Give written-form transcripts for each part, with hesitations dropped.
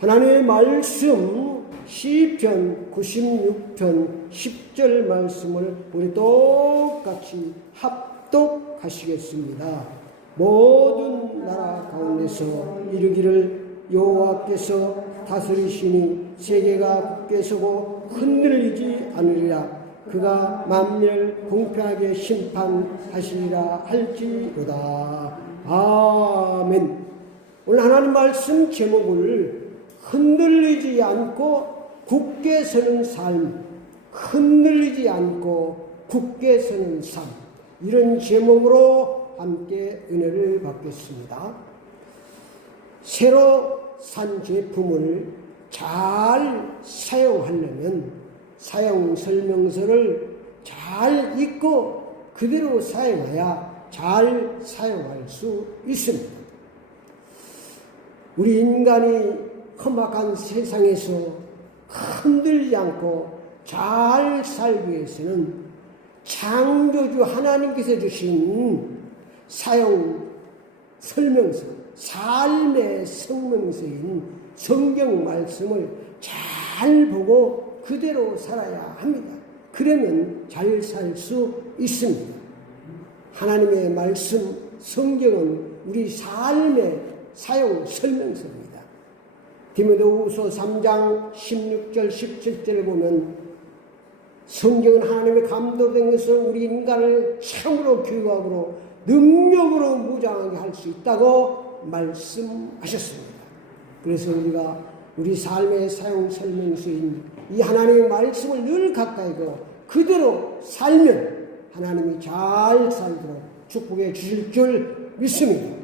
하나님의 말씀 시편 96편 10절 말씀을 우리 똑같이 합독하시겠습니다. 모든 나라 가운데서 이르기를 여호와께서 다스리시니 세계가 굳게 서고 흔들리지 않으리라. 그가 만민을 공평하게 심판하시리라 할지로다. 아멘. 오늘 하나님 말씀 제목을 흔들리지 않고 굳게 서는 삶, 흔들리지 않고 굳게 서는 삶, 이런 제목으로 함께 은혜를 받겠습니다. 새로 산 제품을 잘 사용하려면 사용 설명서를 잘 읽고 그대로 사용해야 잘 사용할 수 있습니다. 우리 인간이 험악한 세상에서 흔들리지 않고 잘 살기 위해서는 창조주 하나님께서 주신 사용 설명서, 삶의 성명서인 성경 말씀을 잘 보고 그대로 살아야 합니다. 그러면 잘 살 수 있습니다. 하나님의 말씀, 성경은 우리 삶의 사용 설명서입니다. 디모데후서 3장 16절 17절을 보면 성경은 하나님의 감동된 것을 우리 인간을 참으로 교육하고 능력으로 무장하게 할 수 있다고 말씀하셨습니다. 그래서 우리가 우리 삶의 사용 설명서인 이 하나님의 말씀을 늘 가까이 고 그대로 살면 하나님이 잘 살도록 축복해 주실 줄 믿습니다.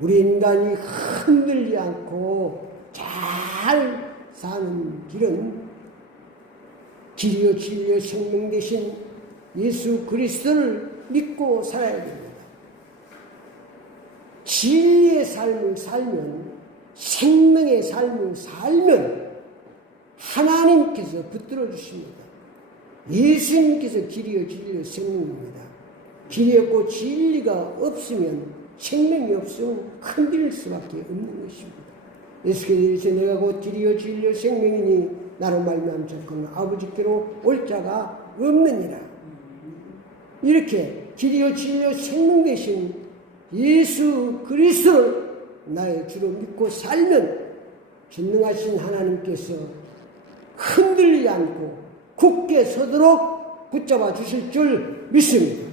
우리 인간이 흔들리지 않고 잘 사는 길은 길이요 진리요 생명 되신 예수 그리스도를 믿고 살아야 됩니다. 진리의 삶을 살면, 생명의 삶을 살면 하나님께서 붙들어 주십니다. 예수님께서 길이요 진리요 생명입니다. 길이 없고 진리가 없으면, 생명이 없으면 흔들릴 수밖에 없는 것입니다. 예수께서 이르시되 내가 곧 길이요 진리요 생명이니 나로 말미암지 않고는 아버지께로 올 자가 없느니라. 이렇게 길이요 진리요 생명 되신 예수 그리스도를 나의 주로 믿고 살면 전능하신 하나님께서 흔들리지 않고 굳게 서도록 붙잡아 주실 줄 믿습니다.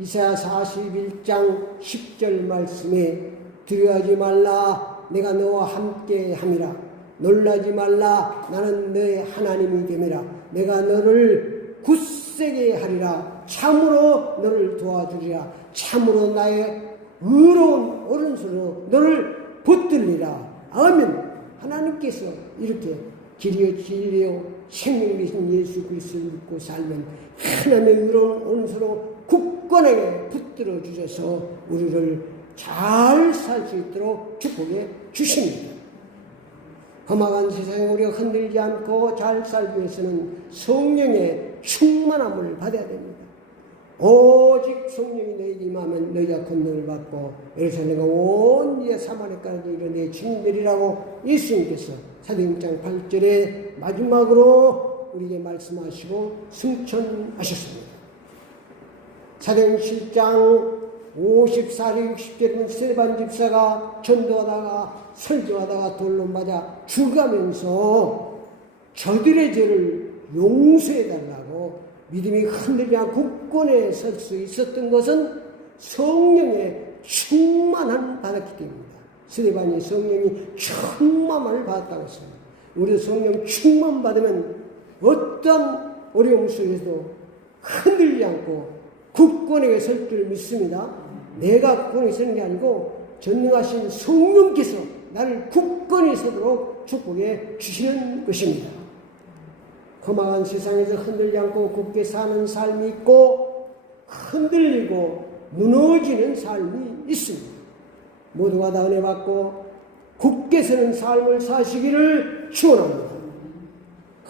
이사야 41장 10절 말씀에 두려워하지 말라 내가 너와 함께 함이라. 놀라지 말라 나는 너의 하나님이 됨이라. 내가 너를 굳세게 하리라. 참으로 너를 도와주리라. 참으로 나의 의로운 오른손으로 너를 붙들리라. 아멘. 하나님께서 이렇게 길이요 진리요 생명이 되신 예수 그리스도를 믿고 살면 하나님의 의로운 오른손으로 굳건하게 붙들어 주셔서 우리를 잘 살 수 있도록 축복해 주십니다. 험악한 세상에 우리가 흔들지 않고 잘 살기 위해서는 성령의 충만함을 받아야 됩니다. 오직 성령이 너희에게 임하면 너희가 권능을 받고 예루살렘과 온 이에 사마리아까지 이르내 증인되리라고 예수님께서 사도행전 8절에 마지막으로 우리에게 말씀하시고 승천하셨습니다. 사도행전 7장 54절 60절에는 스데반 집사가 전도하다가 설교하다가 돌로 맞아 죽어가면서 저들의 죄를 용서해달라고 믿음이 흔들리지 않고 굳건해 설 수 있었던 것은 성령의 충만함을 받았기 때문입니다. 스데반이 성령이 충만함을 받았다고 했습니다. 우리도 성령 충만 받으면 어떤 어려움 속에서도 흔들리지 않고 굳건하게 설 줄 믿습니다. 내가 굳건히 서는 게 아니고 전능하신 성령께서 나를 굳건히 서도록 축복해 주시는 것입니다. 험악한 세상에서 흔들리지 않고 굳게 사는 삶이 있고 흔들리고 무너지는 삶이 있습니다. 모두가 다 은혜 받고 굳게 서는 삶을 사시기를 축원합니다.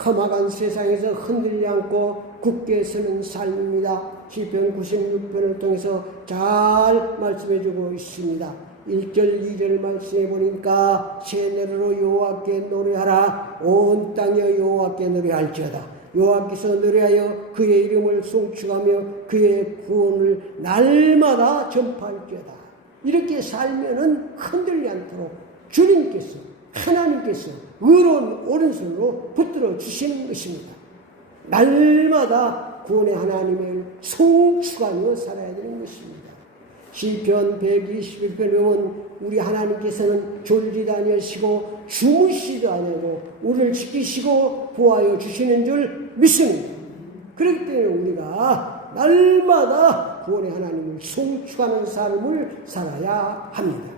험악한 세상에서 흔들리지 않고 굳게 서는 삶입니다. 시편 96편을 통해서 잘 말씀해 주고 있습니다. 1절 2절 말씀해 보니까 새노래로 여호와께 노래하라. 온 땅에 여호와께 노래할지어다. 여호와께서 노래하여 그의 이름을 송축하며 그의 구원을 날마다 전파할지어다. 이렇게 살면은 흔들리지 않도록 주님께서, 하나님께서 의로운 오른손으로 붙들어 주시는 것입니다. 날마다 구원의 하나님을 송축하며 살아야 되는 것입니다. 시편 121편에 보면 우리 하나님께서는 졸지도 아니하시고 주무시도 아니하고 우리를 지키시고 보호하여 주시는 줄 믿습니다. 그렇기 때문에 우리가 날마다 구원의 하나님을 송축하는 삶을 살아야 합니다.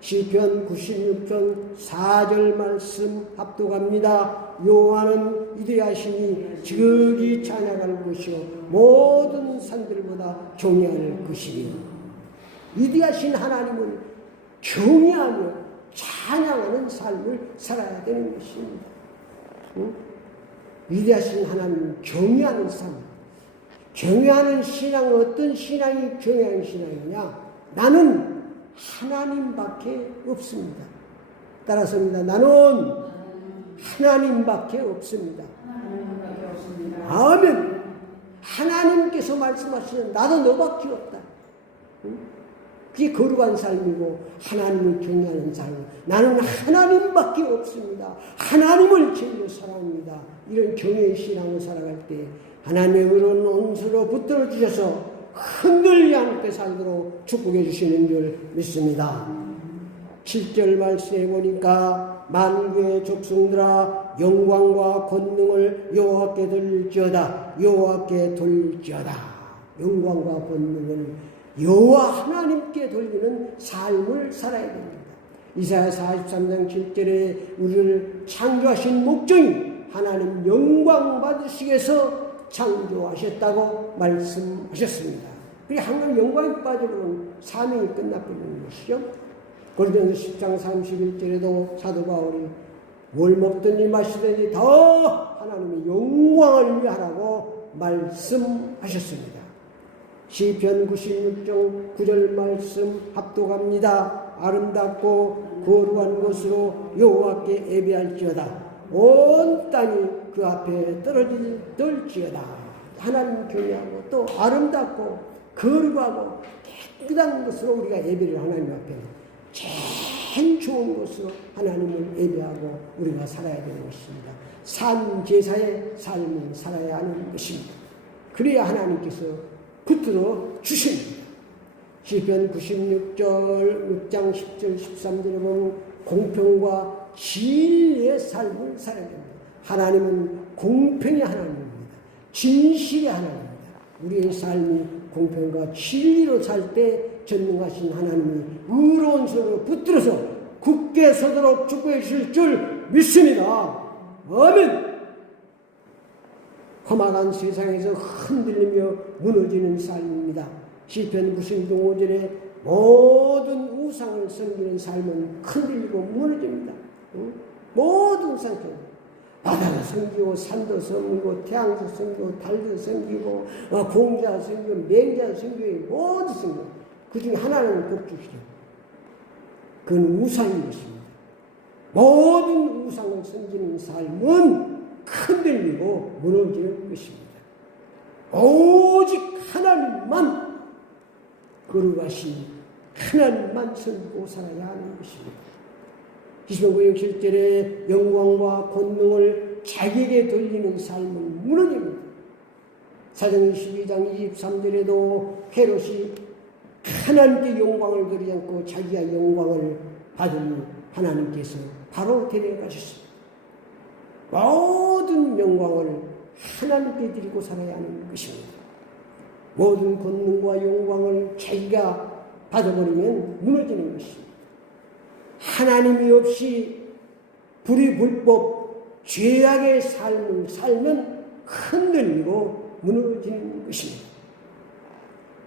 시편 96편 4절 말씀 합독합니다. 여호와는 위대하시니 지극히 찬양할 것이요 모든 산들보다 경외할 것이니. 위대하신 하나님을 경외하며 찬양하는 삶을 살아야 되는 것입니다. 위대하신 하나님을 경외하는 삶. 경외하는 신앙은 어떤 신앙이 경외하는 신앙이냐? 나는 하나님밖에 없습니다. 따라서입니다. 나는 하나님밖에 없습니다. 아멘. 하나님께서 말씀하시는 나도 너밖에 없다. 그게 거룩한 삶이고 하나님을 경외하는 삶. 나는 하나님밖에 없습니다. 하나님을 제일로 사랑합니다. 이런 경외의 신앙을 살아갈 때 하나님의 의로운 온수로 붙들어 주셔서 흔들리지 않게 살도록 축복해 주시는 줄 믿습니다. 7절 말씀해 보니까 만국의 족속들아 영광과 권능을 여호와께 돌릴지어다. 여호와께 돌릴지어다. 영광과 권능을 여호와 하나님께 돌리는 삶을 살아야 됩니다. 이사야 43장 7절에 우리를 창조하신 목적이 하나님 영광 받으시기 위해서 창조하셨다고 말씀하셨습니다. 그게 항상 영광에 빠져버리면 사명이 끝나버리는 것이죠. 고린도전서 10장 31절에도 사도 바울이 뭘 먹든지 마시든지 더 하나님의 영광을 위하라고 말씀하셨습니다. 시편 96장 9절 말씀 합독합니다. 아름답고 거룩한 것으로 여호와께 예배할지어다. 온 땅이 그 앞에 떨지어다. 하나님 경외하고 또 아름답고 거룩하고 깨끗한 것으로 우리가 예배를 하나님 앞에 제일 좋은 것으로 하나님을 예배하고 우리가 살아야 되는 것입니다. 산 제사의 삶을 살아야 하는 것입니다. 그래야 하나님께서 붙들어 주십니다. 시편 96절 6장 10절 13절에 보면 공평과 진리의 삶을 살아야 됩니다. 하나님은 공평의 하나님입니다. 진실의 하나님입니다. 우리의 삶이 공평과 진리로 살 때 전능하신 하나님이 의로운 손으로 붙들어서 굳게 서도록 축복해 주실 줄 믿습니다. 아멘. 험악한 세상에서 흔들리며 무너지는 삶입니다. 시편 96장 5절에 모든 우상을 섬기는 삶은 흔들리고 무너집니다. 모든 상태 바다도 섬기고 산도 섬기고 태양도 섬기고 달도 섬기고 공자 섬기고 맹자 섬기고 모두 섬기고 그 중에 하나는 복주시죠. 그건 우상인 것입니다. 모든 우상을 섬기는 삶은 흔들리고 무너지는 것입니다. 오직 하나님만 거룩하신 하나님만 섬기고 살아야 하는 것입니다. 시편 97절에 영광과 권능을 자기에게 돌리는 삶은 무너집니다. 사도행전 12장 23절에도 헤롯이 하나님께 영광을 드리지 않고 자기가 영광을 받은 하나님께서 바로 데려가셨습니다. 모든 영광을 하나님께 드리고 살아야 하는 것입니다. 모든 권능과 영광을 자기가 받아버리면 무너지는 것입니다. 하나님이 없이 불의불법 죄악의 삶을 살면 흔들리고 무너지는 것입니다.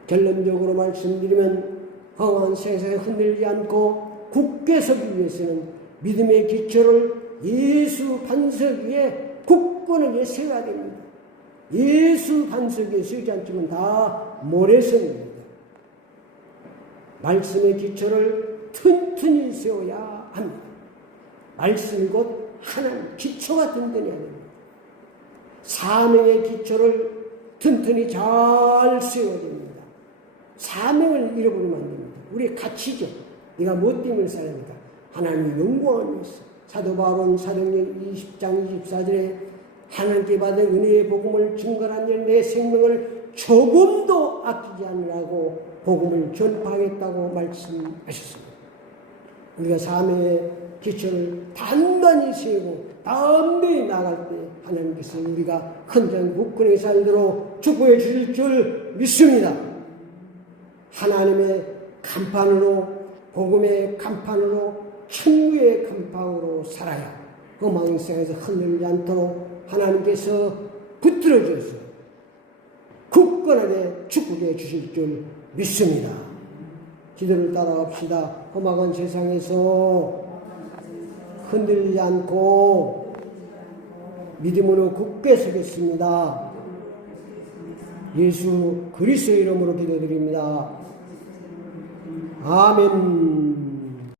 결론적으로 말씀드리면 험한 세상에 흔들리지 않고 굳게 서기 위해서는 믿음의 기초를 예수 반석 위에 굳건하게 세워야 됩니다. 예수 반석 위에 세우지 않지만 다 모래성입니다. 말씀의 기초를 튼튼히 세워야 합니다. 말씀이 곧 하나님 기초가 든든해야 됩니다. 사명의 기초를 튼튼히 잘 세워야 됩니다. 사명을 잃어버리면 안 됩니다. 우리의 가치죠. 네가 뭐 때문에 살아니까 하나님의 영광을 위해서. 사도 바울은 사도행전 20장 24절에 하나님께 받은 은혜의 복음을 증거한 일 내 생명을 조금도 아끼지 않으라고 복음을 전파하겠다고 말씀하셨습니다. 우리가 사명의 기초를 단단히 세우고 담대히 나갈 때 하나님께서 우리가 헌장 굳건하게 살도록 축복해 주실 줄 믿습니다. 하나님의 간판으로, 복음의 간판으로, 천국의 간판으로 살아야 험한 세상에서 흔들리지 않도록 하나님께서 붙들어 주셔서 굳건하게 축복해 주실 줄 믿습니다. 기도를 따라갑시다. 험악한 세상에서 흔들리지 않고 믿음으로 굳게 서겠습니다. 예수 그리스도 이름으로 기도드립니다. 아멘.